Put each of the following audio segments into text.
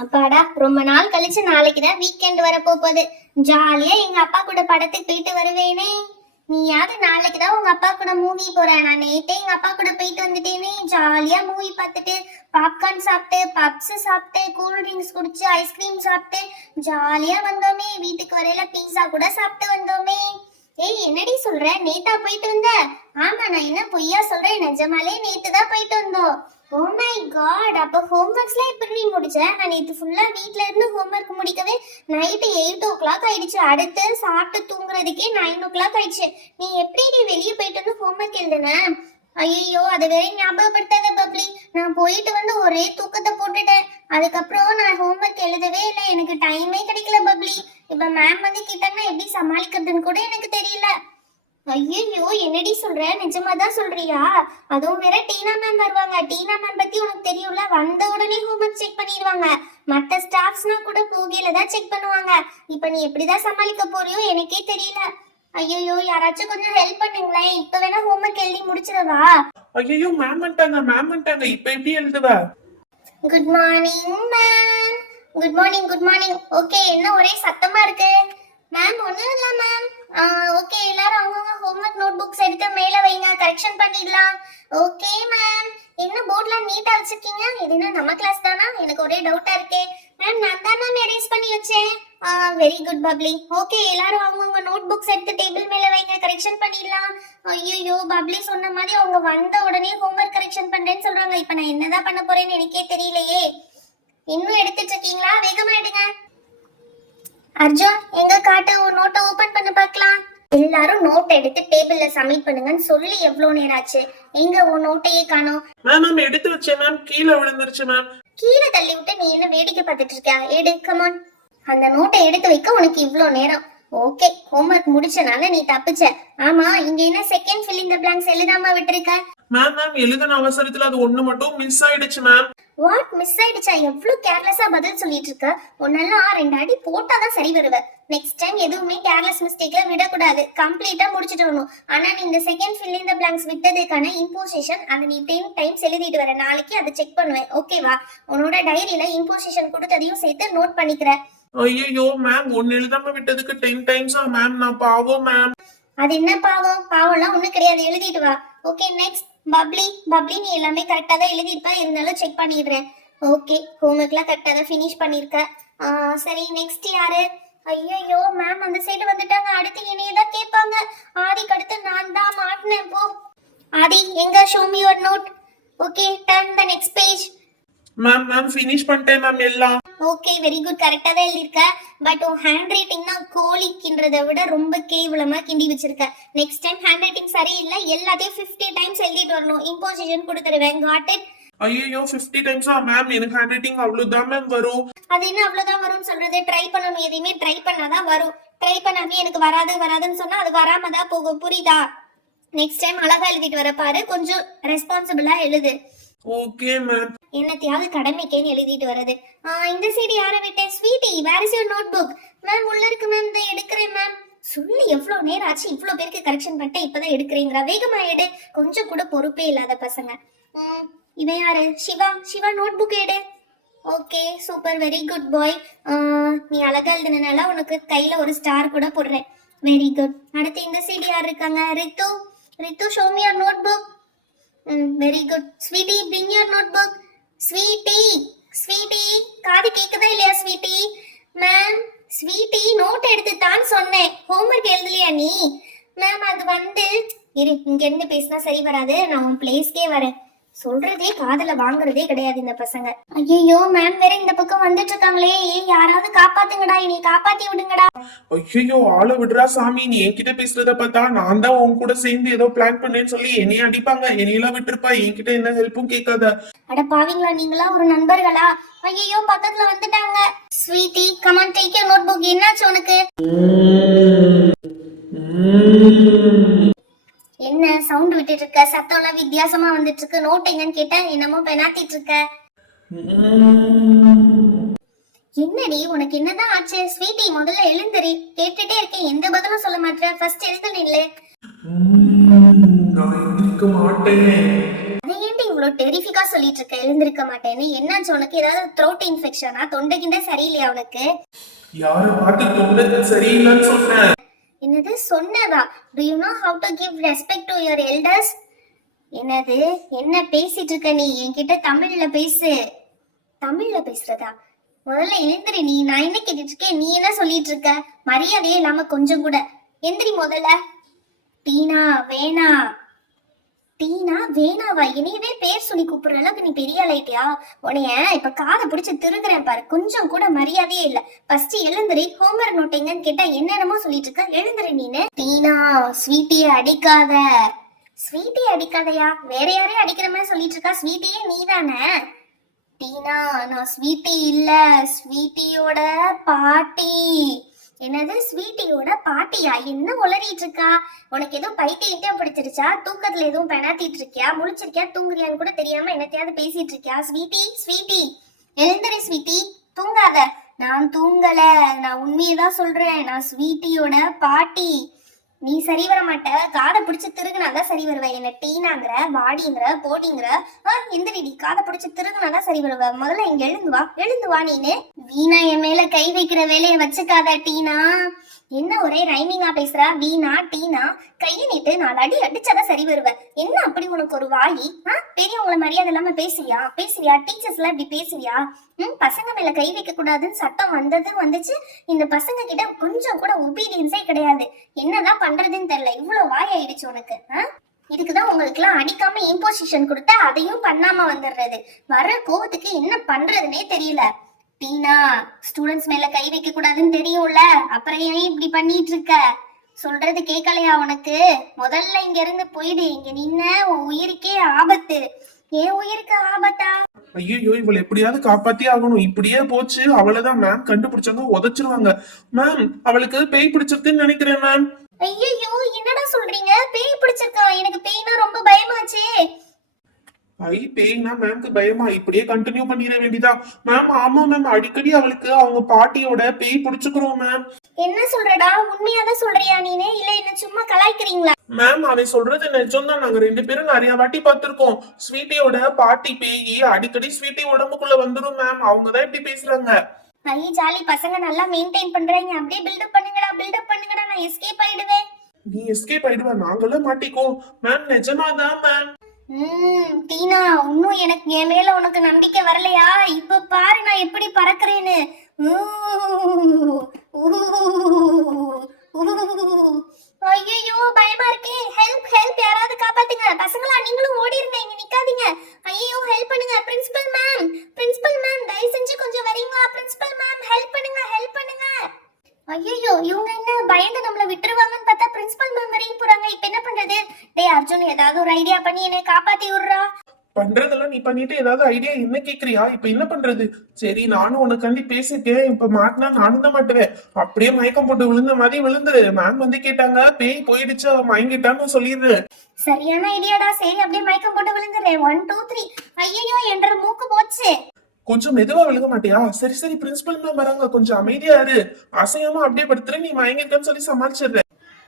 அப்பாடா, ரொம்ப நாள் கழிச்சு நாளைக்குதான் வீக்கெண்ட் வர போகுது. ஜாலியா எங்க அப்பா கூட படத்துக்கு போயிட்டு வருவேனே. நீயாவது நாளைக்குதான் உங்க அப்பா கூட மூவி போற. நான் நேத்தே எங்க அப்பா கூட போயிட்டு வந்துட்டேனே. ஜாலியா மூவி பார்த்துட்டு பாப்கார்ன் சாப்பிட்டு பப்ஸ் சாப்பிட்டு கூல் ட்ரிங்க்ஸ் குடிச்சு ஐஸ்கிரீம் சாப்பிட்டு ஜாலியா வந்தோமே. வீட்டுக்கு வரையில பீஸா கூட சாப்பிட்டு வந்தோமே. ஏய், என்னடி சொல்ற? நேத்தா போயிட்டு வந்த? ஆமா, நான் என்ன பொய்யா சொல்றேன், நிஜமாலே நேத்து தான் போயிட்டு வந்தோம். ஓ மை காட், அப்ப ஹோம்ஒர்க்ஸ்லாம் எப்படி முடிச்ச? நான் நேத்து ஃபுல்லா வீட்ல இருந்து ஹோம்ஒர்க் முடிக்கவே நைட்டு 8 o'clock ஆயிடுச்சு. அடுத்து சாப்பிட்டு தூங்குறதுக்கே 9 o'clock ஆயிடுச்சு. நீ எப்படி வெளியே போயிட்டு வந்து ஹோம்ஒர்க் எழுதுன? ஐயோ, அதை வேற ஞாபகப்படுத்தாத பப்ளி. நான் போயிட்டு வந்து ஒரே தூக்கத்தை போட்டுட்டேன். அதுக்கப்புறம் நான் ஹோம்ஒர்க் எழுதவே இல்லை. எனக்கு டைமே கிடைக்கல பப்ளி. இப்ப மேம் வந்து கிட்டன்னா எப்படி சமாளிக்கிறதுன்னு கூட எனக்கு தெரியல. ஐயோ, என்னடி சொல்ற? நிஜமா தான் சொல்றியா? அதுவும் வேற டீனா மேம் வருவாங்க. டீனா மேம் பத்தி உனக்கு தெரியும்ல, வந்த உடனே ஹோம்ஒர்க் செக் பண்ணிடுவாங்க. மத்த ஸ்டாஃப்ஸ்னா கூட போகையில தான் செக் பண்ணுவாங்க. இப்ப நீ எப்படிதான் சமாளிக்க போறியோ எனக்கே தெரியல. ஐயோ, யாராச்சும் கொஞ்சம் ஹெல்ப் பண்ணுங்களேன். இப்ப வேணா ஹோம்ஒர்க் எழுதி முடிச்சிடவா? ஐயோ, மேம் வந்துட்டாங்க. இப்ப எப்படி எழுதுவ? Good morning ma'am. Good morning, good morning. Okay, என்ன ஒரே சத்தமா இருக்கு? மேம் ஒண்ணும் இல்ல மேம். ஓகே, எல்லாரும் அவங்கவுங்க ஹோம்ஒர்க் நோட் புக்ஸ் எடுத்து மேல வைங்க, கரெக்ஷன் பண்ணிடலாம். Okay ma'am. என்ன போர்ட்ல நீட்டா வச்சிருக்கீங்க? இது என்ன நம்ம கிளாஸ் தானா? எனக்கு ஒரே டவுட்டா இருக்கே. மேம், நான் தான் மேம் எரேஸ் பண்ணி வச்சேன். Very good bubbly. ஓகே, எல்லாரும் அவங்கவுங்க நோட் புக்ஸ் எடுத்து டேபிள் மேல வைங்க, கரெக்ஷன் பண்ணிடலாம். ஐயோ, பப்ளி சொன்ன மாதிரி அவங்க வந்த உடனே ஹோம்ஒர்க் கரெக்ஷன் பண்றேன்னு சொல்றாங்க. இப்போ நான் என்னதான் பண்ண போறேன்னு எனக்கே தெரியலையே. இன்னும் எடுத்துட்டு இருக்கீங்களா? வேகமா எடுங்க. அர்ஜுன், எங்க காட்டு நோட்டை ஓபன் பண்ணி பார்க்கலாம். எல்லாரும் நோட் எடுத்து டேபிள்ல சப்மிட் பண்ணுங்கன்னு சொல்லி எவ்வளவு நேரம் ஆச்சு? எங்க உன் நோட்டையே காணோம். மேம் எடுத்து வச்சேன் மேம், கீழே விழுந்துருச்சு மேம். கீழே தள்ளி விட்டு நீ என்ன வேடிக்கை பார்த்துட்டு இருக்கியா? எடு, கமான். அந்த நோட்டை எடுத்து வைக்க உனக்கு இவ்ளோ நேரம். ஓகே, ஹோம்ஒர்க் முடிச்சனால நீ தப்பிச்ச. ஆமா, இங்க என்ன second fill in the blanks எழுதாம விட்டுருக்க? மேம் எழுதின அவசரத்துல அது ஒண்ணு மட்டும் மிஸ் ஆயிடுச்சு மேம். வாட், மிஸ் ஆயிடுச்சா? எவ்வளவு கேர்லெஸ்ஸா பதில் சொல்லிட்டு இருக்க. உன்னெல்லாம் 2 அடி போட்டாதான் சரி வருவ. நெக்ஸ்ட் டைம் எதுவுமே கேர்லெஸ் மிஸ்டேக்ல விடக்கூடாது. கம்ப்ளீட்டா முடிச்சிட்டு வரணும். ஆனா நீ இந்த second fill in the blanks விட்டதுக்கான இம்போசிஷன் அதை நீ 10 டைம்ஸ் எழுதிட்டு வர. நாளைக்கு அதை செக் பண்ணுவேன், ஓகேவா? உன்னோட டைரியில இம்போசிஷன் கொடுத்ததையும் சேர்த்து நோட் பண்ணிக்கிற. ஐயோ மேம், ஒன்னு எழுதாம விட்டதுக்கு 10 டைம்ஸா மேம்? நான் பாவம் மேம். அது என்ன பாவம்? பாவம்லாம் ஒண்ணும் கிடையாது, எழுதிட்டு வா. Okay, next bubbly. நீ எல்லாமே கரெக்டா தான் எழுதிருப்ப, இருந்தாலும் செக் பண்ணிடுறேன். ஓகே, ஹோம்ஒர்க்லாம் கரெக்டா தான் ஃபினிஷ் பண்ணிருக்க. சரி, நெக்ஸ்ட் யாரு? ஐயோ மேம் அந்த சைடு வந்துட்டாங்க. அடுத்து என்னைய தான் கேட்பாங்க. ஆதிக்கு அடுத்து நான் தான் மாட்டினேன். போ ஆதி, எங்க show me your note. Okay, turn the next page. Ma'am finish பண்ணிட்டேன் மேம் எல்லாம். ஓகே, வெரி குட், கரெக்டா தான் எழுதிருக்க. பட் உன் ஹேண்ட் ரைட்டிங் தான் கோழி கின்றதை விட ரொம்ப கேவலமா கிண்டி வச்சிருக்க. நெக்ஸ்ட் டைம் ஹேண்ட் ரைட்டிங் சரியில்லை, எல்லாத்தையும் 50 டைம்ஸ் எழுதிட்டு வரணும். இம்போசிஷன் கொடுத்துருவேன். Got it? ஐயோ 50 டைம்ஸா மேம்? எனக்கு ஹேண்ட் ரைட்டிங் அவ்வளவுதான் மேம் வரும். அது என்ன அவ்வளவுதான் வரும்னு சொல்றது? ட்ரை பண்ணணும். எதையுமே ட்ரை பண்ணாதான் வரும். ட்ரை பண்ணாமே எனக்கு வராதுன்னு சொன்னா அது வராம தான் போகும், புரியுதா? நெக்ஸ்ட் டைம் அழகா எழுதிட்டு வர பாரு. கொஞ்சம் ரெஸ்பான்சிபிளா எழுது. Okay ma'am. என்னத்தையாவது கடமைக்கேன்னு எழுதிட்டு வருது. இந்த சைடு யாரை விட்டேன்? Sweetie, where is your notebook? Ma'am உள்ள இருக்கு மேம், இதை எடுக்கிறேன் மேம். சொல்லி எவ்வளவு நேரம் ஆச்சு? இவ்வளவு பேருக்கு கரெக்ஷன் பண்ணிட்டேன், இப்பதான் எடுக்கிறீங்களா? வேகமா எடு. கொஞ்சம் கூட பொறுப்பே இல்லாத பசங்க. இவன் யாரு? சிவா நோட் புக் எடு. Okay, super, very good boy. நீ அழகா எழுதுனால உனக்கு கையில ஒரு ஸ்டார் கூட போடுறேன். Very good. அடுத்து இந்த சைடு யார் இருக்காங்க? Ritu, show me your notebook. Very good. Sweetie, bring your notebook. Sweetie, காது கேக்குதா இல்லையா ஸ்வீட்டி? மேம், ஸ்வீட்டி நோட் எடுத்து தான் சொன்னேன். ஹோம்ஒர்க் எழுதலையா நீ? மேம் அது வந்து இரு, இங்க இருந்து பேசினா சரி வராது. நான் உன் பிளேஸ்க்கே வரேன். சொல்றதே காதுல வாங்குறதே கிடையாது இந்த பசங்க. ஐயோ மேம் வேற இந்த பக்கம் வந்துட்டு இருக்காங்களே. யாராவது காப்பாத்துங்கடா, என்னை காப்பாத்தி விடுங்கடா. ஐயோ, ஆளை விடுறா சாமி. நீ என்கிட்ட பேசுறத பார்த்தா நான் தான் உன் கூட சேர்ந்து ஏதோ பிளான் பண்ணேன்னு சொல்லி என்னைய அடிப்பாங்க. என்னையெல்லாம் விட்டுருப்பா, என்கிட்ட என்ன ஹெல்ப்பும் கேட்காத. அட பாவீங்களா, நீங்களா ஒரு நண்பர்களா? ஐயோ பக்கத்துல வந்துட்டாங்க. Sweetie, come on take your notebook. என்னாச்சு உனக்கு? என்ன சவுண்ட் விட்டுட்டு இருக்க? சத்தம் எல்லாம் வித்தியாசமா வந்துட்டு இருக்கு. நோட் எங்கன்னு கேட்டா என்னமோ பெனாத்திட்டு இருக்க. என்னடி உனக்கு என்னதான் ஆச்சு? ஸ்வீட்டி முதல்ல எழுந்தரி. கேட்டுட்டே இருக்கேன், எந்த பதிலும் சொல்ல மாட்டேன். ஃபர்ஸ்ட் எழுந்து நில்லு. நான் எந்திரிக்க மாட்டேன். அதை ஏன்டி இவ்வளவு டெரிஃபிக்கா சொல்லிட்டு இருக்க எழுந்திருக்க மாட்டேன்னு. என்னாச்சு உனக்கு? ஏதாவது த்ரோட் இன்ஃபெக்ஷனா? தொண்டை கிண்ட சரியில்லையா உனக்கு? யார பார்த்து தொண்டை சரியில்லைன்னு சொன்னேன்? என்னது சொன்னதா? Do you know how to give respect to your elders? என்னது என்ன பேசிட்டு இருக்க நீ? என்கிட்ட தமிழ்ல பேசு. தமிழ்ல பேசுறதா? முதல்ல எழுந்திரி நீ. நான் என்ன கேட்டுட்டு இருக்கேன், நீ என்ன சொல்லிட்டு இருக்க? மரியாதையே இல்லாம கொஞ்சம் கூட. எந்திரி முதல்ல. டீனா வேணா. டீனா வேணாவா? இனியவே பேர் சொல்லி கூப்பிடுற அளவுக்கு நீ பெரிய ஆளாயிட்டியா? உனைய இப்ப காதை பிடிச்சு திருகுறேன் பாரு. கொஞ்சம் கூட மரியாதையே இல்ல. ஃபர்ஸ்ட் எழுந்திரி. ஹோம்வொர்க் நோட் எங்கன்னு கேட்டா என்னென்னமோ சொல்லிட்டு இருக்க. எழுந்திரி நீனு. டீனா ஸ்வீட்டியை அடிக்காத. ஸ்வீட்டியை அடிக்காதயா? வேற யாரையும் அடிக்கிற மாதிரி சொல்லிட்டு இருக்கா. ஸ்வீட்டியே நீதானே? டீனா நான் ஸ்வீட்டி இல்ல, ஸ்வீட்டியோட பாட்டி. என்னது ஸ்வீட்டியோட பாட்டியா? என்ன உளறிட்டு இருக்கா? உனக்கு ஏதோ பைத்தியம் பிடிச்சிருச்சா? தூக்கத்துல எதுவும் பெணாத்திட்டு இருக்கியா? முழிச்சிருக்கியா? தூங்குறியான்னு கூட தெரியாம என்னத்தையாவது பேசிட்டு இருக்கியா? ஸ்வீட்டி ஸ்வீட்டி எழுந்திரி ஸ்வீட்டி. தூங்காத. நான் தூங்கல, நான் உண்மையதான் சொல்றேன். நான் ஸ்வீட்டியோட பாட்டி. நீ சரி வர மாட்ட. காதை பிடிச்சு திருகுனாதான் சரி வருவ. என்ன டீனாங்கிற, வாடிங்கிற, போடிங்கிற. எந்திரிடி. காதை பிடிச்சு திருகுனாதான் சரி வருவ. முதல்ல இங்க எழுந்து வா. எழுந்து வா நீனு. வீணா என் மேல கை வைக்கிற வேலையை வச்சுக்காத டீனா. என்ன ஒரே ரைமிங்கா பேசுற? வீணா டீனா. கையை நீட்டு. 4 அடி அடிச்சாதான் சரி வருவ. என்ன அப்படி உனக்கு ஒரு வாயி? பெரியவங்கள மரியாதை இல்லாம பேசுறியா? டீச்சர்ஸ் எல்லாம் இப்படி பேசுறியா? பசங்க மேல கை வைக்க கூடாதுன்னு சட்டம் வந்துச்சு. இந்த பசங்க கிட்ட கொஞ்சம் கூட ஒபீடியன்ஸே கிடையாது. என்னதான் பண்றதுன்னு தெரியல. இவ்வளவு வாய் ஆயிடுச்சு உனக்கு. இதுக்குதான் உங்களுக்கு எல்லாம் அடிக்காம இம்போசிஷன் கொடுத்தா அதையும் பண்ணாம வந்துடுறது. வர கோவத்துக்கு என்ன பண்றதுன்னே தெரியல. டீனா ஸ்டூடெண்ட்ஸ் மேல கை வைக்க கூடாதுன்னு தெரியும்ல, அப்புறம் ஏன் இப்படி பண்ணிட்டு இருக்க? சொல்றது கேட்கலையா உனக்கு? முதல்ல இங்க இருந்து போயிடு. இங்க நின்ன உன் உயிருக்கே ஆபத்து. ஏன் உயிருக்கு ஆபத்தா? ஐயோ இவளை எப்படியாவது காப்பாத்தியே ஆகணும். இப்படியே போச்சு அவ்வளவுதான். மேம் கண்டுபிடிச்சாங்க உதைச்சிருவாங்க. மேம் அவளுக்கு பேய் பிடிச்சிருக்குன்னு நினைக்கிறேன் மேம். ஐயோ என்னடா சொல்றீங்க? பேய் பிடிச்சிருக்கா? எனக்கு பேய்னா ரொம்ப பயமாச்சே. பேய்னா மேம்க்கு பயமா? இப்படியே கண்டினியூ பண்ணிட வேண்டியதா மேம்? ஆமா மேம், அடிக்கடி அவளுக்கு அவங்க பாட்டியோட பேய் பிடிச்சுக்கிறோம் மேம். என்ன சொல்றடா? உண்மையாதான் சொல்றியா நீனே, இல்ல என்ன சும்மா கலாய்க்கிறீங்களா? மேம் அவன் சொல்றது நிஜம்தான். நாங்க 2 பேரும் நிறைய வாட்டி பார்த்திருக்கோம். ஸ்வீட்டியோட பாட்டி பேய் அடிக்கடி ஸ்வீட்டி உடம்புக்குள்ள வந்துரும் மேம். அவங்கதான் இப்படி பேசுறாங்க. ஐய ஜாலி பசங்க நல்லா மெயின்டைன் பண்றீங்க. அப்படியே பில்டப் பண்ணுங்கடா. நான் எஸ்கேப் ஆயிடுவேன். நீ எஸ்கேப் ஆயிடுவா, நாங்களும் மாட்டிக்கோ மேம். நிஜமாதான் மேம். டீனா இன்னும் எனக்கு என் மேல உனக்கு நம்பிக்கை வரலையா? இப்ப பாரு நான் எப்படி பறக்குறேன்னு. ஐயோ பயமா இருக்கே. ஹெல்ப் யாராவது காப்பாத்துங்க. பசங்களா நீங்களும் ஓடிருங்க, இங்க நிக்காதீங்க. ஐயோ ஹெல்ப் பண்ணுங்க. பிரின்சிபல் மேம் தயவு செஞ்சு கொஞ்சம் வரீங்களா? பிரின்சிபல் மேம் ஹெல்ப் பண்ணுங்க. ஐயோ இவங்க என்ன பயந்து நம்மள விட்டுருவாங்கன்னு பார்த்தா பிரின்சிபல் மேம் வரைக்கும் போறாங்க. இப்ப என்ன பண்றது? டேய் அர்ஜுன் ஏதாவது ஒரு ஐடியா பண்ணி என்னை காப்பாத்தி விடுறா. பண்றதெல்லாம் நீ பண்ணிட்டு ஏதாவது ஐடியா என்ன கேக்குறியா? இப்ப என்ன பண்றது? சரி நானும் உனக்காண்டி பேசிட்டேன். இப்ப மாட்டினா நானும் தான் மாட்டுவேன். அப்படியே மயக்கம் போட்டு விழுந்த மாதிரி விழுந்துரு. மேம் வந்து கேட்டாங்க பேய் போயிடுச்சு அவ மயங்கிட்டான்னு சொல்லிடுரு. சரியான ஐடியாடா. சரி அப்படியே மயக்கம் போட்டு விழுந்துரு. 1 2 3. ஐயோ என்ற மூக்கு போச்சு. கொஞ்சம் மெதுவா விழுக மாட்டியா? சரி பிரின்சிபல் மேம் வராங்க, கொஞ்சம் அமைதியா இரு. அசையாம அப்படியே படுத்துற. நீ மயங்கிட்டன்னு சொல்லி சமாளிச்சிடுற.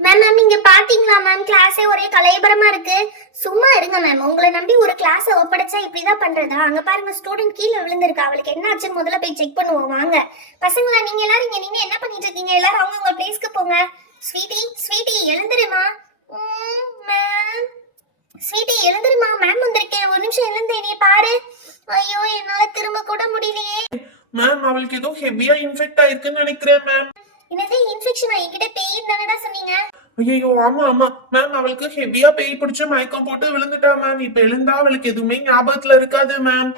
மேம் இங்க பாத்தீங்களா மேம்? கிளாஸே ஒரே கலையபரமா இருக்கு. சும்மா இருங்க மேம். உங்களை நம்பி ஒரு கிளாஸ ஒப்படைச்சா இப்படிதான் பண்றதா? அங்க பாருங்க ஸ்டூடெண்ட் கீழே விழுந்திருக்கா. அவளுக்கு என்ன ஆச்சுன்னு முதல்ல போய் செக் பண்ணுவோம் வாங்க. பசங்களா நீங்க எல்லாரும் இங்க நின்னு என்ன பண்ணிட்டு இருக்கீங்க? எல்லாரும் அவங்க பிளேஸ்க்கு போங்க. ஸ்வீட்டி எழுந்துருமா. மேம் ஸ்வீட்டி எழுந்துருமா. மேம் வந்திருக்கேன். ஒரு நிமிஷம் எழுந்து என்னைய பாரு. ஐயோ என்னால திரும்ப கூட முடியலையே. மேம் அவளுக்கு ஏதோ ஹெவியா இன்ஃபெக்ட் ஆயிருக்குன்னு நினைக்கிறேன் மேம். என்னது இன்ஃபெக்ஷனா? என்கிட்ட பேய் தானடா சொன்னீங்க. ஐயோ ஆமா மேம், அவளுக்கு ஹெவியா பேய் பிடிச்சு மயக்கம் போட்டு விழுந்துட்டா மேம். இப்ப எழுந்தா அவளுக்கு எதுவுமே ஞாபகத்துல இருக்காது மேம்.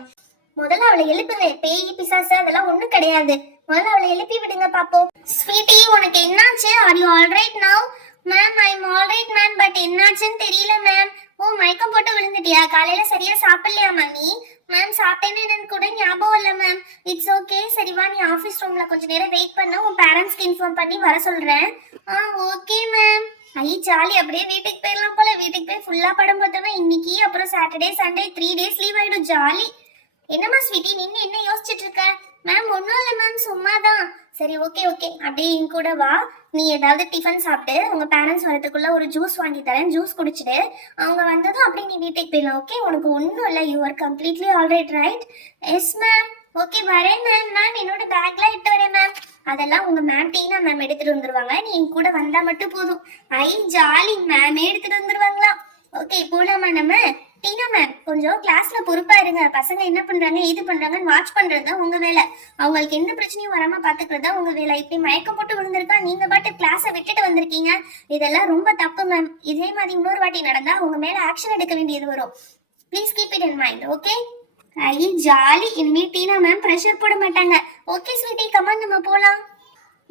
முதல்ல அவளை எழுப்புங்க. பேய் பிசாசு அதெல்லாம் ஒண்ணும் கிடையாது. முதல்ல அவளை எழுப்பி விடுங்க பாப்போம். ஸ்வீட்டி உனக்கு என்னாச்சு? Are you alright now? Ma'am I am alright ma'am, but என்னாச்சுன்னு தெரியல மேம். ஓ மயக்கம் போட்டு விழுந்துட்டியா? காலையில சரியா சாப்பிடலையாமா நீ? மேம் சாப்பிட்டேன்னு எனக்கு கூட ஞாபகம் இல்ல மேம். It's okay. சரி வா நீ ஆபீஸ் ரூம்ல கொஞ்ச நேரம் வெயிட் பண்ண. உன் பேரண்ட்ஸ்க்கு இன்ஃபார்ம் பண்ணி வர சொல்றேன். Okay ma'am. ஜாலி. அப்படியே வீட்டுக்கு போயிடலாம் போல. வீட்டுக்கு போய் ஃபுல்லா படம் பார்த்தோம்னா இன்னைக்கு அப்புறம் சாட்டர்டே சண்டே 3 days லீவ் ஆயிடும். ஜாலி. என்னம்மா ஸ்வீட்டி நின்னு என்ன யோசிச்சுட்டு இருக்க? மேம் ஒன்னும் இல்ல மேம், சும்மாதான். சரி ஓகே அப்படியே என் கூட வா. நீ ஏதாவது டிஃபன் சாப்பிட்டு உங்க பேரண்ட்ஸ் வரதுக்குள்ள ஒரு ஜூஸ் வாங்கி தரேன், ஜூஸ் குடிச்சிட்டு அவங்க வந்ததும் அப்படியே நீ வீட்டுக்கு போயிடலாம். ஓகே, உனக்கு ஒன்றும் இல்லை, you are completely alright, right? Yes ma'am. Okay, வரேன் மேம். மேம், என்னோட பேக்லாம் எடுத்து வரேன் மேம். அதெல்லாம் உங்க மேம் டீனா மேம் எடுத்துட்டு வந்துருவாங்க, நீ என் கூட வந்தா மட்டும் போதும். ஐ ஜாலி, மேமே எடுத்துட்டு வந்துருவாங்களா? ஓகே, போலாமா நம்ம? டீனா மேம், கொஞ்சம் கிளாஸ்ல பொறுப்பா இருங்க. பசங்க என்ன பண்றாங்க ஏது பண்றாங்கன்னு வாட்ச் பண்றது தான் உங்க வேலை. அவங்களுக்கு எந்த பிரச்சனையும் வராம பாத்துக்கிறது தான் உங்க வேலை. இப்படி மயக்கம் போட்டு விழுந்திருக்கா, நீங்க பாட்டு கிளாஸை விட்டுட்டு வந்திருக்கீங்க. இதெல்லாம் ரொம்ப தப்பு மேம். இதே மாதிரி இன்னொரு வாட்டி நடந்தா உங்க மேல ஆக்ஷன் எடுக்க வேண்டியது வரும். Please keep it in mind. Okay? I jolly, இனிமே டீனா மேம் ப்ரெஷர் போட மாட்டாங்க. ஓகே ஸ்வீட்டி, கமான் நம்ம போலாம்.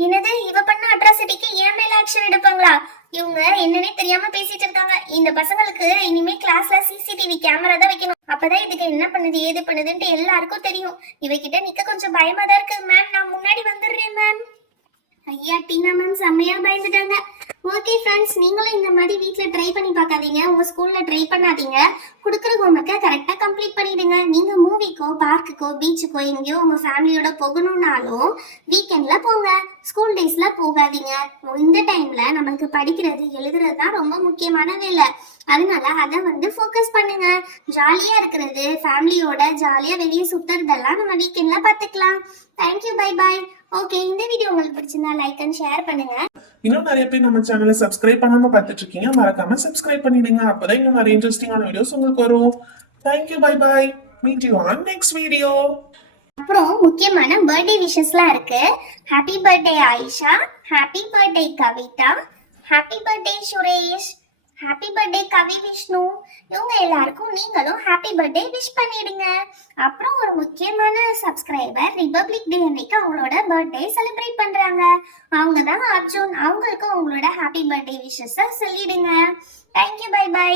என்னது, இவ பண்ண அட்ராசிட்டிக்கு என் மேல ஆக்ஷன் எடுப்பாங்களா? இவங்க என்னன்னே தெரியாம பேசிட்டு இருக்காங்க. இந்த பசங்களுக்கு இனிமே கிளாஸ்ல சிசிடிவி கேமரா தான் வைக்கணும். அப்பதான் இதுக்கு என்ன பண்ணுது ஏது பண்ணுதுன்ட்டு எல்லாருக்கும் தெரியும். இவகிட்ட நிக்க கொஞ்சம் பயமா தான் இருக்கு. மேம், நான் முன்னாடி வந்துடுறேன் மேம். ஐயா, டீனா மேம் செம்மையா பயந்துட்டாங்க. ஓகே ஃப்ரெண்ட்ஸ், நீங்களும் இந்த மாதிரி வீட்டில் ட்ரை பண்ணி பார்க்காதீங்க, உங்கள் ஸ்கூலில் ட்ரை பண்ணாதீங்க. கொடுக்குற ஹோம்ஒர்க்கை கரெக்டாக கம்ப்ளீட் பண்ணிடுங்க. நீங்கள் மூவிக்கோ பார்க்குக்கோ பீச்சுக்கோ எங்கேயோ உங்கள் ஃபேமிலியோட போகணும்னாலும் வீக்கெண்டில் போங்க, ஸ்கூல் டேஸில் போகாதீங்க. இந்த டைமில் நம்மளுக்கு படிக்கிறது எழுதுறது தான் ரொம்ப முக்கியமான வேலை. அதனால அதை ஃபோக்கஸ் பண்ணுங்க. ஜாலியாக இருக்கிறது, ஃபேமிலியோட ஜாலியாக வெளியே சுற்றுறதெல்லாம் நம்ம வீக்கெண்டில் பார்த்துக்கலாம். Thank you, bye bye. ஓகே, இந்த வீடியோ உங்களுக்கு பிடிச்சிருந்தா லைக் அண்ட் ஷேர் பண்ணுங்க. இன்னும் நிறைய பேர் நம்ம சேனலை சப்ஸ்கிரைப் பண்ணாம பார்த்துட்டு இருக்கீங்க, மறக்காம சப்ஸ்கிரைப் பண்ணிடுங்க. அப்பதான் இன்னும் நிறைய இன்ட்ரெஸ்டிங்கான வீடியோஸ் உங்களுக்கு வரும். Thank you, bye bye. Meet you on next video. அப்புறம் முக்கியமான பர்த்டே விஷஸ்லாம் இருக்கு. Happy birthday Ayesha, happy birthday Kavitha, happy birthday Suresh, happy birthday Kavi Vishnu. இவங்க எல்லாருக்கும் நீங்களும் ஹாப்பி பர்த்டே விஷ் பண்ணிடுங்க. அப்புறம் ஒரு முக்கியமான சப்ஸ்கிரைபர் ரிபப்ளிக் டே அன்னைக்கு அவங்களோட பர்த்டே செலிப்ரேட் பண்றாங்க. அவங்க தான் அர்ஜுன். அவங்களுக்கும் அவங்களோட ஹாப்பி பர்த்டே விஷஸ் சொல்லிடுங்க. Thank you, bye by.